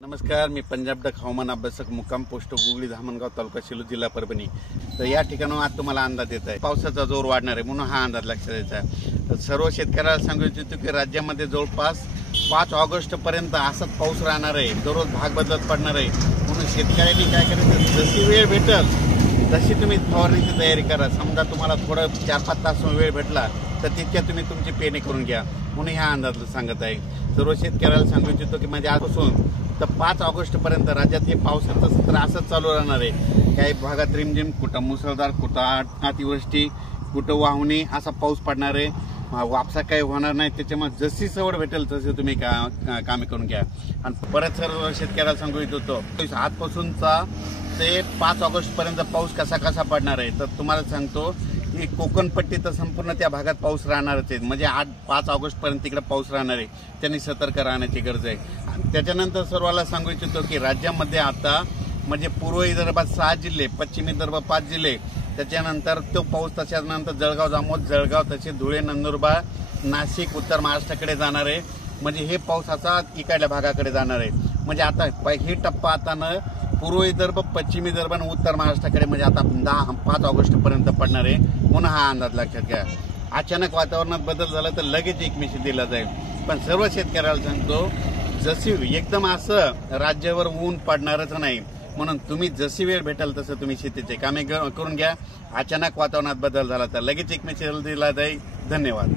नमस्कार, मी पंजाब डक हवामान अभ्यासक मुक्काम पोस्ट गुगली धामणगाव तालुका सेलू जिल्हा परभणी। तर या ठिकाणाहून आज तुम्हाला अंदाज देत आहे पावसाचा जोर वाढणार आहे म्हणून हा अंदाज लक्षात द्यायचा आहे। तर सर्व शेतकऱ्याला सांगू इच्छितो की राज्यामध्ये जवळपास 5 ऑगस्ट पर्यंत असाच पाऊस राहणार आहे, दररोज भाग बदलत पडणार आहे। म्हणून शेतकऱ्यांनी काय करायचं, जशी वेळ भेटेल तशी तुम्ही फवारणीची तयारी करा। समजा तुम्हाला थोडं 4-5 तास वेळ भेटला तर तितक्या तुम्ही तुमची पेरणी करून घ्या म्हणून ह्या अंदाज सांगत आहे। सर्व शेतकऱ्याला सांगू इच्छितो की म्हणजे आजपासून तर 5 ऑगस्ट पर्यंत राज्यात हे पावसाचं सत्र असंच चालू राहणार आहे। काही भागात रिमझिम, कुठं मुसळधार, कुठं अतिवृष्टी, कुठं वाहुणी असा पाऊस पडणार आहे। वापसा काही होणार नाही, त्याच्यामुळे जशी सवड भेटेल तसे तुम्ही कामे करून घ्या। आणि परत सर्व शेतकऱ्याला सांगू इच्छितो आजपासूनचा ते 5 ऑगस्ट पर्यंत पाऊस कसा कसा पडणार आहे। तर तुम्हाला सांगतो की कोकण पट्टी तर संपूर्ण त्या भागात पाऊस राहणारच आहे, म्हणजे 5 ऑगस्ट पर्यंत तिकडे पाऊस राहणार आहे। त्यांनी सतर्क राहण्याची गरज आहे। आणि त्याच्यानंतर सर्वांना सांगू इच्छितो की राज्यामध्ये आता म्हणजे पूर्व विदर्भात 6 जिल्हे, पश्चिम विदर्भात 5 जिल्हे, त्याच्यानंतर तो पाऊस त्याच्यानंतर जळगाव, जामोद, जळगाव, तसे धुळे, नंदुरबार, नाशिक, उत्तर महाराष्ट्राकडे जाणार आहे। म्हणजे हे पावसाचा इकडल्या भागाकडे जाणार आहे। म्हणजे आता हे टप्पा आता न पूर्व विदर्भ, पश्चिम विदर्भ आणि उत्तर महाराष्ट्राकडे म्हणजे आता 5 ऑगस्ट पर्यंत पडणार आहे म्हणून हा अंदाज लक्षात घ्या। अचानक वातावरणात बदल झाला तर लगेच एक मेसेज दिला जाईल। पण सर्व शेतकऱ्याला सांगतो जशी एकदम असं राज्यावर ऊन पडणारच नाही, म्हणून तुम्ही जशी वेळ भेटेल तसं तुम्ही शेतीचे कामे करून घ्या। अचानक वातावरणात बदल झाला तर लगेच एक मेसेज दिला जाईल। धन्यवाद।